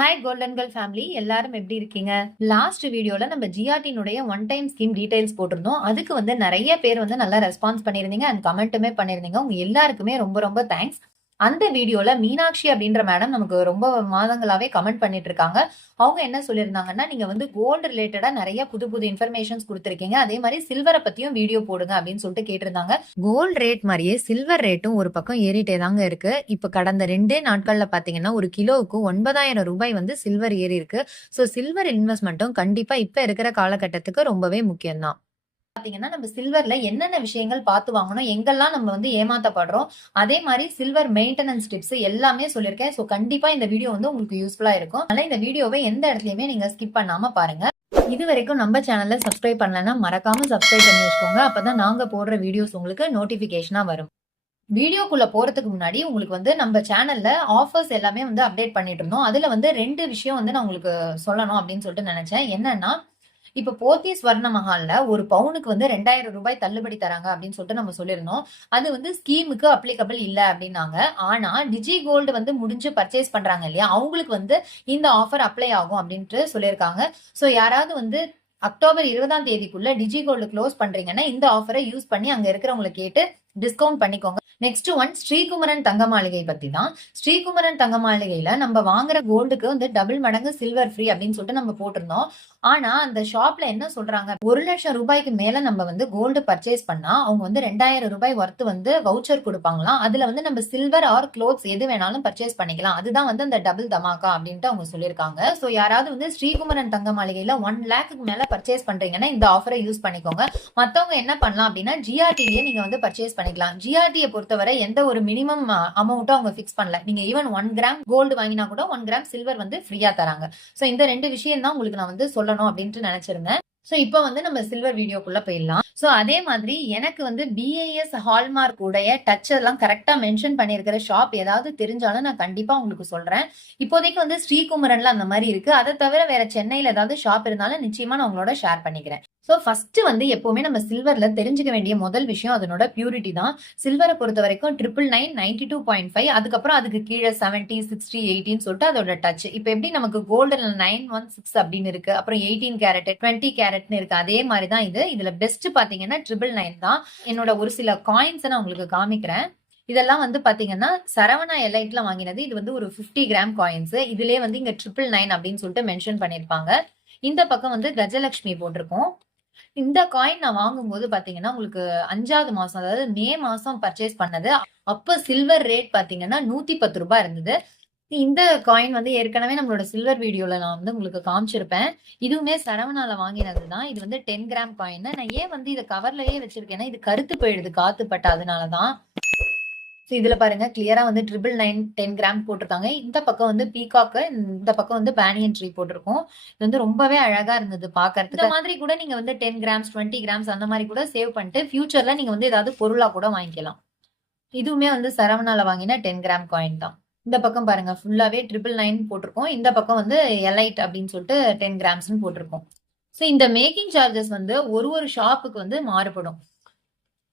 Hi golden girl family, எல்லாரும் எப்படி இருக்கீங்க? லாஸ்ட் வீடியோல நம்ம ஜிஆர்டினுடைய ஒன் டைம் ஸ்கீம் டீடைல்ஸ் போட்டிருந்தோம். அதுக்கு வந்து நிறைய பேர் வந்து நல்லா ரெஸ்பான்ஸ் பண்ணியிருந்தீங்க அண்ட் கமெண்ட்டுமே பண்ணியிருந்தீங்க. உங்க எல்லாருக்குமே ரொம்ப ரொம்ப தேங்க்ஸ். அந்த வீடியோல மீனாட்சி அப்படின்ற மேடம் நமக்கு ரொம்ப மாதங்களாவே கமெண்ட் பண்ணிட்டு இருக்காங்க. அவங்க என்ன சொல்லியிருந்தாங்கன்னா, நீங்க வந்து கோல்டு ரிலேட்டடா நிறைய புது புது இன்ஃபர்மேஷன்ஸ் கொடுத்துருக்கீங்க, அதே மாதிரி சில்வரை பத்தியும் வீடியோ போடுங்க அப்படின்னு சொல்லிட்டு கேட்டிருந்தாங்க. கோல்டு ரேட் மாதிரியே சில்வர் ரேட்டும் ஒரு பக்கம் ஏறிட்டே தாங்க இருக்கு. இப்ப கடந்த 2 நாட்கள்ல பாத்தீங்கன்னா ஒரு கிலோவுக்கு 9,000 ரூபாய் வந்து சில்வர் ஏறி இருக்கு. சோ சில்வர் இன்வெஸ்ட்மெண்ட்டும் கண்டிப்பா இப்ப இருக்கிற காலகட்டத்துக்கு ரொம்பவே முக்கியம் தான். பாத்தீங்கன்னா நம்ம சில்வர்ல என்னென்ன விஷயங்கள் பார்த்து வாங்கணும், எங்கெல்லாம் நம்ம வந்து ஏமாத்தப்படுறோம், அதே மாதிரி சில்வர் மெயின்டெனன்ஸ் டிப்ஸ் எல்லாமே சொல்லியிருக்கேன். சோ கண்டிப்பா இந்த வீடியோ வந்து உங்களுக்கு யூஸ்ஃபுல்லா இருக்கும். அதனால இந்த வீடியோவை எந்த இடத்துலயுமே நீங்க ஸ்கிப் பண்ணாம பாருங்க. இது வரைக்கும் நம்ம சேனல்ல சப்ஸ்கிரைப் பண்ணலன்னா மறக்காம சப்ஸ்கிரைப் பண்ணி வச்சுக்கோங்க. அப்பதான் நாங்க போடுற வீடியோஸ் உங்களுக்கு நோட்டிபிகேஷனா வரும். வீடியோக்குள்ள போறதுக்கு முன்னாடி உங்களுக்கு வந்து நம்ம சேனல்ல ஆஃபர்ஸ் எல்லாமே வந்து அப்டேட் பண்ணிட்டு இருந்தோம். அதுல வந்து 2 விஷயம் வந்து நான் உங்களுக்கு சொல்லணும் அப்படின்னு சொல்லிட்டு நினைச்சேன். என்னன்னா, இப்ப போத்தி ஸ்வர்ண மஹால்ல ஒரு பவுனுக்கு வந்து 2,000 ரூபாய் தள்ளுபடி தராங்க அப்படின்னு சொல்லிட்டு நம்ம சொல்லியிருந்தோம். அது வந்து ஸ்கீமுக்கு அப்ளிகபிள் இல்ல அப்படின்னாங்க. ஆனா டிஜி கோல்டு வந்து முடிஞ்சு பர்ச்சேஸ் பண்றாங்க இல்லையா, அவங்களுக்கு வந்து இந்த ஆஃபர் அப்ளை ஆகும் அப்படின்ட்டு சொல்லியிருக்காங்க. சோ யாராவது வந்து அக்டோபர் 20ஆம் தேதிக்குள்ள டிஜி கோல்டு க்ளோஸ் பண்றீங்கன்னா இந்த ஆஃபரை யூஸ் பண்ணி அங்க இருக்கிறவங்களை கேட்டு டிஸ்கவுண்ட் பண்ணிக்கோங்க. நெக்ஸ்ட் ஒன் ஸ்ரீகுமரன் தங்க மாளிகை பத்தி தான். ஸ்ரீகுமரன் தங்க மாளிகையில நம்ம வாங்குற கோல்டுக்கு வந்து டபுள் மடங்கு சில்வர் ஃப்ரீ அப்படின்னு சொல்லிட்டு நம்ம போட்டிருந்தோம். ஆனா அந்த ஷாப்ல என்ன சொல்றாங்க, 1,00,000 ரூபாய்க்கு மேல நம்ம வந்து கோல்டு பர்ச்சேஸ் பண்ணா அவங்க வந்து 2,000 ரூபாய் ஒர்த்து வந்து வவுச்சர் கொடுப்பாங்களாம். அதுல வந்து நம்ம சில்வர் ஆர் க்ளோத்ஸ் எது வேணாலும் பர்ச்சேஸ் பண்ணிக்கலாம். அதுதான் வந்து அந்த டபுள் தமாக்கா அப்படின்ட்டு அவங்க சொல்லியிருக்காங்க. சோ யாராவது வந்து ஸ்ரீகுமரன் தங்க மாளிகையில 1 லேக்கு மேல பர்ச்சேஸ் பண்றீங்கன்னா இந்த ஆஃபரை யூஸ் பண்ணிக்கோங்க. மத்தவங்க என்ன பண்ணலாம் அப்படின்னா, ஜிஆர்டிலேயே நீங்க வந்து பர்ச்சேஸ் பண்ணிக்கலாம். ஜிஆர்டியை பொறுத்தவரை எந்த ஒரு மினிமம் அமௌண்ட்டும் அவங்க பிக்ஸ் பண்ணல. நீங்க ஈவன் 1 கிராம் கோல்டு வாங்கினா கூட 1 கிராம் சில்வர் வந்து ஃப்ரீயா தராங்க. சோ இந்த 2 விஷயம் தான் உங்களுக்கு நான் வந்து சொல்லணும் அப்படின்ட்டு நினைச்சிருந்தேன். சோ இப்போ வந்து நம்ம சில்வர் வீடியோக்குள்ள போயிடலாம். சோ அதே மாதிரி எனக்கு வந்து பிஏஎஸ் ஹால்மார்க் உடைய டச் எல்லாம் கரெக்டா மென்ஷன் பண்ணிருக்கிற ஷாப் ஏதாவது தெரிஞ்சாலும் நான் கண்டிப்பா உங்களுக்கு சொல்றேன். இப்போதைக்கு வந்து ஸ்ரீகுமரன்ல அந்த மாதிரி இருக்கு. அதை தவிர வேற சென்னையில ஏதாவது ஷாப் இருந்தாலும் நிச்சயமா நான் உங்களோட ஷேர் பண்ணிக்கிறேன். சோ ஃபர்ஸ்ட் வந்து எப்பவுமே நம்ம சில்வர்ல தெரிஞ்சுக்க வேண்டிய முதல் விஷயம் அதனோட பியூரிட்டி தான். சில்வரை பொறுத்த வரைக்கும் 999, 92.5, அதுக்கப்புறம் அதுக்கு கீழே 70, 60, 80 சொல்லிட்டு அதோட டச். இப்ப எப்படி நமக்கு கோல்டுல 916 அப்படின்னு இருக்கு, அப்புறம் 18 கேரட், 20 கேரட்னு இருக்கு, அதே மாதிரிதான் இது. இதுல பெஸ்ட் பாத்தீங்கன்னா 999 தான். என்னோட ஒரு சில காயின்ஸ் நான் உங்களுக்கு காமிக்கிறேன். இதெல்லாம் வந்து பாத்தீங்கன்னா சரவணா எலைட்ல வாங்கினது. இது வந்து ஒரு 50 கிராம் காயின்ஸ். இதுலயே வந்து இங்க 999 அப்படின்னு சொல்லிட்டு மென்ஷன் பண்ணிருப்பாங்க. இந்த பக்கம் வந்து கஜலட்சுமி போட்டிருக்கோம். இந்த காயின் நான் வாங்கும்போது பாத்தீங்கன்னா உங்களுக்கு 5வது மாசம், அதாவது மே மாசம் பர்ச்சேஸ் பண்ணது. அப்ப சில்வர் ரேட் பாத்தீங்கன்னா 110 ரூபாய் இருந்தது. இந்த காயின் வந்து ஏற்கனவே நம்மளோட சில்வர் வீடியோல நான் வந்து உங்களுக்கு காமிச்சிருப்பேன். இதுவுமே சரவணால வாங்கினதுதான். இது வந்து 10 கிராம் காயின். நான் ஏன் வந்து இதை கவர்லயே வச்சிருக்கேன்னா, இது கருத்து போயிடுது காத்து பட்ட, அதனாலதான். இதுல பாருங்க கிளியரா வந்து 999 10 கிராம் போட்டிருக்காங்க. இந்த பக்கம் வந்து பீகாக்கு, இந்த பக்கம் வந்து பேனியன் ட்ரீ போட்டிருக்கோம். இது வந்து ரொம்பவே அழகா இருந்தது பாக்குறதுக்கு. இந்த மாதிரி கூட நீங்க வந்து 10 கிராம்ஸ் 20 கிராம்ஸ் அந்த மாதிரி கூட சேவ் பண்ணிட்டு ஃபியூச்சர்ல நீங்க வந்து ஏதாவது பொருளா கூட வாங்கிக்கலாம். இதுவுமே வந்து சரவணால வாங்கின 10 கிராம் காயின் தான். இந்த பக்கம் பாருங்க ஃபுல்லாவே 999 போட்டிருக்கோம். இந்த பக்கம் வந்து எலைட் அப்படின்னு சொல்லிட்டு 10 கிராம்ஸ் போட்டிருக்கோம். சோ இந்த மேக்கிங் சார்ஜஸ் வந்து ஒரு ஷாப்புக்கு வந்து மாறுபடும்.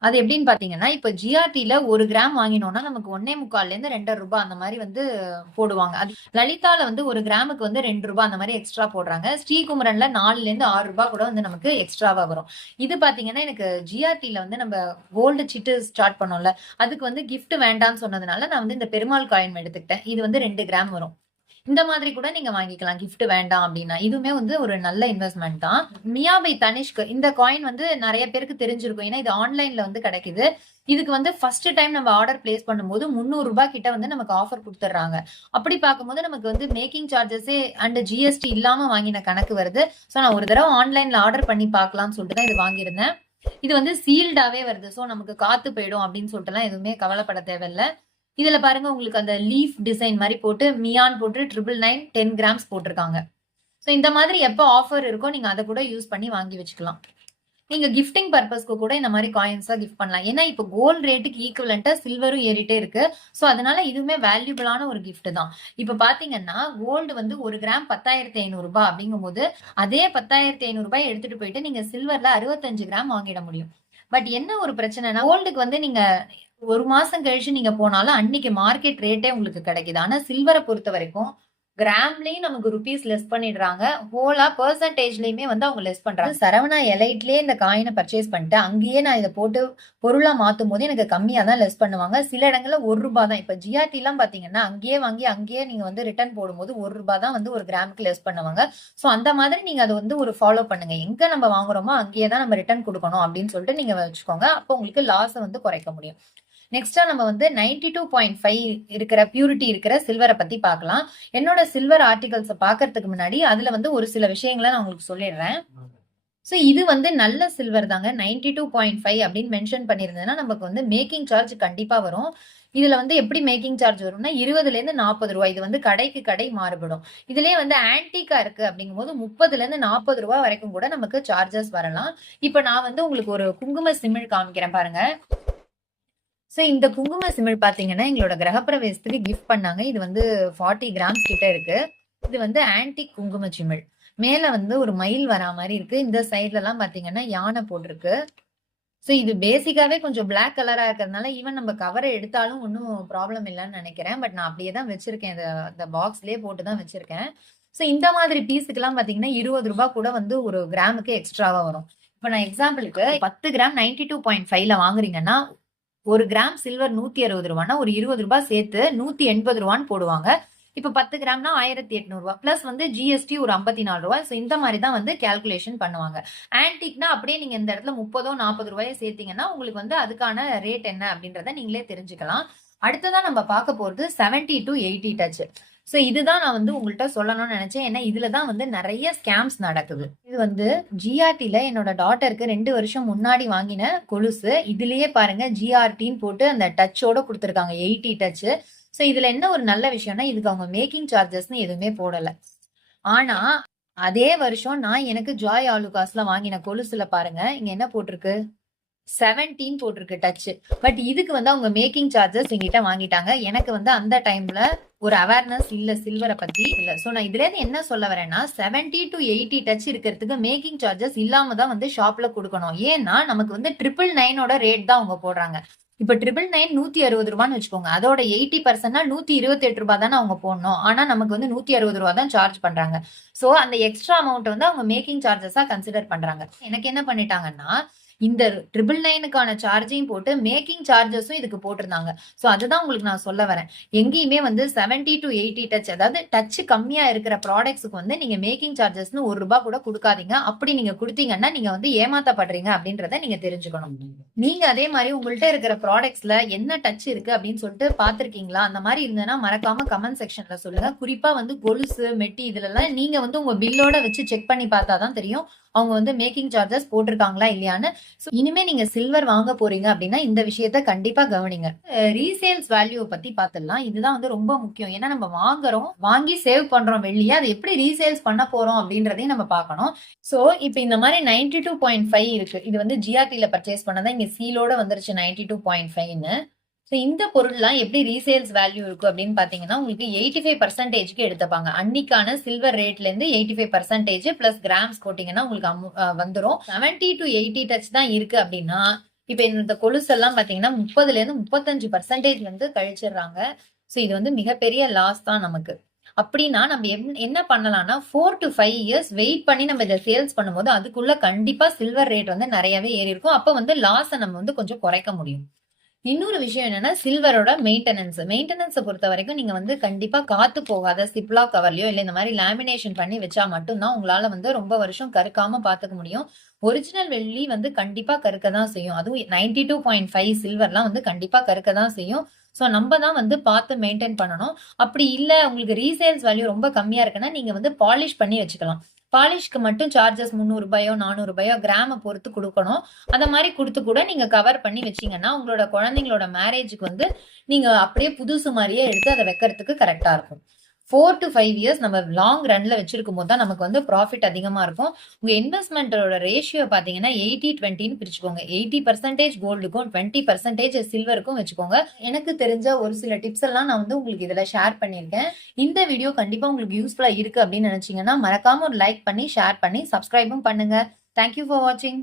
அது எப்படின்னு பாத்தீங்கன்னா, இப்ப ஜிஆர்டில 1 கிராம் வாங்கினோம்னா நமக்கு 1.25 இருந்து 2 ரூபாய் அந்த மாதிரி வந்து போடுவாங்க. அது லலிதால வந்து 1 கிராமுக்கு வந்து 2 ரூபாய் அந்த மாதிரி எக்ஸ்ட்ரா போடுறாங்க. ஸ்ரீகுமரன்ல 4ல இருந்து 6 ரூபாய் கூட வந்து நமக்கு எக்ஸ்ட்ராவா வரும். இது பாத்தீங்கன்னா எனக்கு ஜிஆர்டில வந்து நம்ம கோல்டு சிட்டு ஸ்டார்ட் பண்ணோம்ல, அதுக்கு வந்து கிஃப்ட் வேண்டாம்னு சொன்னதுனால நான் வந்து இந்த பெருமாள் காயின் எடுத்துக்கிட்டேன். இது வந்து 2 கிராம் வரும். இந்த மாதிரி கூட நீங்க வாங்கிக்கலாம் கிஃப்ட் வேண்டாம் அப்படின்னா. இதுவுமே வந்து ஒரு நல்ல இன்வெஸ்ட்மெண்ட் தான். மியாபை தனிஷ்க் இந்த காயின் வந்து நிறைய பேருக்கு தெரிஞ்சிருக்கும். ஏன்னா இது ஆன்லைன்ல வந்து கிடைக்குது. இதுக்கு வந்து ஃபர்ஸ்ட் டைம் நம்ம ஆர்டர் பிளேஸ் பண்ணும்போது 300 ரூபாய் கிட்ட வந்து நமக்கு ஆஃபர் கொடுத்துறாங்க. அப்படி பார்க்கும்போது நமக்கு வந்து மேக்கிங் சார்ஜஸே அண்ட் ஜிஎஸ்டி இல்லாம வாங்கின கணக்கு வருது. சோ நான் ஒரு தடவை ஆன்லைன்ல ஆர்டர் பண்ணி பார்க்கலாம்னு சொல்லிட்டு தான் இது வாங்கியிருந்தேன். இது வந்து சீல்டாவே வருது. சோ நமக்கு காத்து போயிடும் அப்படின்னு சொல்லிட்டு எல்லாம் எதுவுமே கவலைப்பட தேவையில்லை. இதுல பாருங்க உங்களுக்கு அந்த லீஃப் டிசைன் மாதிரி போட்டு மியான் போட்டு 999 10 கிராம்ஸ் போட்டிருக்காங்க. சோ இந்த மாதிரி எப்ப ஆஃபர் இருக்கோ நீங்க அதை கூட யூஸ் பண்ணி வாங்கி வச்சுக்கலாம். நீங்க கிஃப்டிங் பர்பஸ்க்கு கூட இந்த மாதிரி காயின்ஸா கிஃப்ட் பண்ணலாம். ஏன்னா இப்ப கோல்டு ரேட்டுக்கு ஈக்குவலண்டா சில்வரும் ஏறிட்டே இருக்கு. சோ அதனால இதுவுமே வேல்யூபிளான ஒரு கிஃப்ட் தான். இப்ப பாத்தீங்கன்னா கோல்டு வந்து 1 கிராம் 10,500 ரூபாய் அப்படிங்கும் போது அதே 10,500 ரூபாய் எடுத்துட்டு போயிட்டு நீங்க சில்வர்ல 65 கிராம் வாங்கிட முடியும். பட் என்ன ஒரு பிரச்சனைனா, கோல்டுக்கு வந்து நீங்க 1 மாசம் கழிச்சு நீங்க போனாலும் அன்னைக்கு மார்க்கெட் ரேட்டே உங்களுக்கு கிடைக்குது. ஆனா சில்வரை பொறுத்த வரைக்கும் கிராம்லயும் நமக்கு ருபீஸ் லெஸ் பண்ணிடுறாங்க. ஹோலா பெர்சன்டேஜ்லயுமே வந்து அவங்க லெஸ் பண்றாங்க. சரவணா எலைட்லயே இந்த காயின பர்ச்சேஸ் பண்ணிட்டு, அங்கேயே நான் இத போட்டு பொருளா மாத்தும்போது எனக்கு கம்மியா தான் லெஸ் பண்ணுவாங்க. சில இடங்கள்ல ரூ. 1 தான். இப்ப ஜிஆர்டிலாம் பாத்தீங்கன்னா, அங்கேயே வாங்கி அங்கேயே நீங்க வந்து ரிட்டர்ன் போடும்போது ரூ. 1 தான் வந்து 1 கிராமுக்கு லெஸ் பண்ணுவாங்க. சோ அந்த மாதிரி நீங்க அத வந்து ஒரு ஃபாலோ பண்ணுங்க. எங்க நம்ம வாங்குறோமோ அங்கேயே தான் நம்ம ரிட்டர்ன் குடுக்கணும் அப்படின்னு சொல்லிட்டு நீங்க வச்சுக்கோங்க. அப்போ உங்களுக்கு லாஸ வந்து குறைக்க முடியும். நெக்ஸ்டா நம்ம வந்து 92.5 இருக்கிற பியூரிட்டி இருக்கிற சில்வரை பத்தி பார்க்கலாம். என்னோட சில்வர் ஆர்டிகல்ஸ பார்க்கறதுக்கு முன்னாடி அதுல வந்து ஒரு சில விஷயங்கள நான் உங்களுக்கு சொல்லிடுறேன். சோ இது வந்து நல்ல சில்வர் தாங்க. 92.5 அப்படின்னு மென்ஷன் பண்ணியிருந்ததுன்னா நமக்கு வந்து மேக்கிங் சார்ஜ் கண்டிப்பா வரும். இதுல வந்து எப்படி மேக்கிங் சார்ஜ் வரும்னா ரூ. 20லேருந்து ரூ. 40. இது வந்து கடைக்கு கடை மாறுபடும். இதுலயே வந்து ஆன்டிக்கா இருக்கு அப்படிங்கும்போது ரூ. 30லேருந்து ரூ. 40 வரைக்கும் கூட நமக்கு சார்ஜஸ் வரலாம். இப்ப நான் வந்து உங்களுக்கு ஒரு குங்கும சிமிழ் காமிக்கிறேன் பாருங்க. சோ இந்த குங்கும சிமிழ் பாத்தீங்கன்னா எங்களோட கிரகப்பிரவேசத்துக்கு கிஃப்ட் பண்ணாங்க. இது வந்து 40 கிராம்ஸ் கிட்ட இருக்கு. இது வந்து ஆன்டிக் குங்கும சிமிழ். மேல வந்து ஒரு மயில் வரா மாதிரி இருக்கு. இந்த சைட்ல எல்லாம் பாத்தீங்கன்னா யானை போட்டிருக்கு. சோ இது பேசிக்காவே கொஞ்சம் பிளாக் கலரா இருக்கிறதுனால ஈவன் நம்ம கவரை எடுத்தாலும் ஒன்றும் ப்ராப்ளம் இல்லைன்னு நினைக்கிறேன். பட் நான் அப்படியே தான் வச்சிருக்கேன். இந்த பாக்ஸ்லயே போட்டு தான் வச்சிருக்கேன். சோ இந்த மாதிரி பீஸுக்கு எல்லாம் பாத்தீங்கன்னா ரூ. 20 கூட வந்து ஒரு கிராமுக்கு எக்ஸ்ட்ராவா வரும். இப்ப நான் எக்ஸாம்பிளுக்கு 10 கிராம் 92.5ல வாங்குறீங்கன்னா 1 கிராம் சில்வர் ரூ. 160 ஒரு ரூ. 20 சேர்த்து ரூ. 180 போடுவாங்க. இப்ப 10 கிராம்னா ரூ. 1800 பிளஸ் வந்து ஜிஎஸ்டி ஒரு ரூ. 54. சோ இந்த மாதிரி தான் வந்து கால்குலேஷன் பண்ணுவாங்க. ஆன்டிக்னா அப்படியே நீங்க இந்த இடத்துல 30 40 சேர்த்தீங்கன்னா உங்களுக்கு வந்து அதுக்கான ரேட் என்ன அப்படின்றத நீங்களே தெரிஞ்சுக்கலாம். அடுத்ததா நம்ம பார்க்க போறது 70 to 80 டச். சோ இதுதான் நான் வந்து உங்கள்ட்ட சொல்லணும்னு நினைச்சேன். ஏன்னா இதுல தான் வந்து நிறைய ஸ்கேம்ஸ் நடக்குது. இது வந்து ஜிஆர்டில என்னோட டாட்டருக்கு 2 வருஷம் முன்னாடி வாங்கின கொலுசு. இதுலயே பாருங்க ஜிஆர்டின்னு போட்டு அந்த டச்சோட கொடுத்துருக்காங்க 80 டச். சோ இதுல என்ன ஒரு நல்ல விஷயம்னா இதுக்கு அவங்க மேக்கிங் சார்ஜஸ்னு எதுவுமே போடல. ஆனா அதே வருஷம் நான் எனக்கு ஜாய் ஆலுகாஸ்ல வாங்கின கொலுசுல பாருங்க இங்க என்ன போட்டிருக்கு 17 போட்டிருக்கு டச். பட் இதுக்கு வந்து அவங்க மேக்கிங் சார்ஜஸ் எங்கிட்ட வாங்கிட்டாங்க. எனக்கு வந்து அந்த டைம்ல ஒரு அவேர்னஸ் இல்ல சில்வரை பத்தி இல்ல. சோ நான் இதுல இருந்து என்ன சொல்ல வரேன்னா 70 to 80 டச் இருக்கிறதுக்கு மேக்கிங் சார்ஜஸ் இல்லாம தான் வந்து ஷாப்ல கொடுக்கணும். ஏன்னா நமக்கு வந்து 999 ரேட் தான் அவங்க போடுறாங்க. இப்ப 999 160 வச்சுக்கோங்க. அதோட 80% 128 தானே அவங்க போடணும். ஆனா நமக்கு வந்து 160 தான் சார்ஜ் பண்றாங்க. சோ அந்த எக்ஸ்ட்ரா அமௌண்ட் வந்து அவங்க மேக்கிங் சார்ஜஸா கன்சிடர் பண்றாங்க. எனக்கு என்ன பண்ணிட்டாங்கன்னா இந்த 999க்கான சார்ஜையும் போட்டு மேக்கிங் சார்ஜஸும் இதுக்கு போட்டிருந்தாங்க. சோ அதுதான் உங்களுக்கு நான் சொல்ல வரேன். எங்கேயுமே வந்து 70 to 80 டச் அதாவது டச் கம்மியா இருக்கிற ப்ராடக்ட்ஸ்க்கு வந்து நீங்க மேக்கிங் சார்ஜஸ்னு ரூ. 1 கூட கொடுக்காதீங்க. அப்படி நீங்க கொடுத்தீங்கன்னா நீங்க வந்து ஏமாத்தப்படுறீங்க அப்படின்றத நீங்க தெரிஞ்சுக்கணும். நீங்க அதே மாதிரி உங்கள்ட்ட இருக்கிற ப்ராடக்ட்ஸ்ல என்ன டச் இருக்கு அப்படின்னு சொல்லிட்டு பாத்திருக்கீங்களா? அந்த மாதிரி இருந்ததுன்னா மறக்காம கமெண்ட் செக்ஷன்ல சொல்லுங்க. குறிப்பா வந்து கொலுசு, மெட்டி இதுல எல்லாம் நீங்க வந்து உங்க பில்லோட வச்சு செக் பண்ணி பார்த்தாதான் தெரியும் அவங்க வந்து மேக்கிங் சார்ஜஸ் போட்டிருக்காங்களா இல்லையான்னு. சோ இனிமே நீங்க சில்வர் வாங்க போறீங்க அப்படின்னா இந்த விஷயத்த கண்டிப்பா கவனிங்க. ரீசேல்ஸ் வேல்யூ பத்தி பாத்துடலாம். இதுதான் வந்து ரொம்ப முக்கியம். ஏன்னா நம்ம வாங்குறோம், வாங்கி சேவ் பண்றோம் வெள்ளியா, அது எப்படி ரீசேல்ஸ் பண்ண போறோம் அப்படின்றதையும் நம்ம பார்க்கணும். சோ இப்ப இந்த மாதிரி 92.5 இருக்கு. இது வந்து ஜிஆர்டில பர்ச்சேஸ் பண்ணதான் இங்க சீலோட வந்துருச்சு 92.5ன்னு. சோ இந்த பொருள்லாம் எப்படி ரீசேல்ஸ் வேல்யூ இருக்கும் அப்படின்னு பாத்தீங்கன்னா உங்களுக்கு 85%க்கு எடுத்துப்பாங்க. அன்னைக்கான சில்வர் ரேட்ல இருந்து 85% பிளஸ் கிராம்ஸ் போட்டீங்கன்னா உங்களுக்கு வந்துரும். 70 to 80 டச் தான் இருக்கு அப்படின்னா இப்ப இந்த கொலுசு எல்லாம் பாத்தீங்கன்னா 30ல இருந்து 35% வந்து கழிச்சிடுறாங்க. சோ இது வந்து மிகப்பெரிய லாஸ் தான் நமக்கு. அப்படின்னா நம்ம என்ன பண்ணலாம்னா 4 to 5 இயர்ஸ் வெயிட் பண்ணி நம்ம இதை சேல்ஸ் பண்ணும்போது அதுக்குள்ள கண்டிப்பா சில்வர் ரேட் வந்து நிறையவே ஏறி இருக்கும். அப்ப வந்து லாஸை நம்ம வந்து கொஞ்சம் குறைக்க முடியும். இன்னொரு விஷயம் என்னன்னா சில்வரோட மெயின்டெனன்ஸை பொறுத்த வரைக்கும் நீங்க வந்து கண்டிப்பா காத்து போகாத சிப்லா கவர்லயோ இல்ல இந்த மாதிரி லேமினேஷன் பண்ணி வச்சா மட்டும்தான் உங்களால வந்து ரொம்ப வருஷம் கருக்காம பாத்துக்க முடியும். ஒரிஜினல் வெள்ளி வந்து கண்டிப்பா கருக்க தான் செய்யும். அதுவும் 92.5 சில்வர்லாம் வந்து கண்டிப்பா கருக்க தான் செய்யும். சோ நம்ம தான் வந்து பார்த்து மெயின்டைன் பண்ணணும். அப்படி இல்ல உங்களுக்கு ரீசேல்ஸ் வேல்யூ ரொம்ப கம்மியா இருக்குன்னா நீங்க வந்து பாலிஷ் பண்ணி வச்சுக்கலாம். பாலிஷ்க்கு மட்டும் சார்ஜஸ் ரூ. 300 400 கிராம பொறுத்து கொடுக்கணும். அந்த மாதிரி கொடுத்து கூட நீங்க கவர் பண்ணி வச்சீங்கன்னா உங்களோட குழந்தைங்களோட மேரேஜுக்கு வந்து நீங்க அப்படியே புதுசு மாதிரியே எடுத்து அதை வைக்கிறதுக்கு கரெக்டா இருக்கும். 4 to 5 இயர்ஸ் நம்ம லாங் ரன்ல வச்சிருக்கும் போது தான் நமக்கு வந்து ப்ராஃபிட் அதிகமா இருக்கும். உங்க இன்வெஸ்ட்மெண்டோட ரேஷியோ பாத்தீங்கன்னா 80-20ன்னு பிரிச்சுக்கோங்க. 80% கோல்டுக்கும் 20% சில்வருக்கும் வச்சுக்கோங்க. எனக்கு தெரிஞ்ச ஒரு சில டிப்ஸ் எல்லாம் நான் வந்து உங்களுக்கு இதுல ஷேர் பண்ணியிருக்கேன். இந்த வீடியோ கண்டிப்பா உங்களுக்கு யூஸ்ஃபுல்லா இருக்கு அப்படின்னு நினைச்சீங்கன்னா மறக்காம ஒரு லைக் பண்ணி ஷேர் பண்ணி சப்ஸ்கிரைபும் பண்ணுங்க. தேங்க்யூ ஃபார் வாட்சிங்.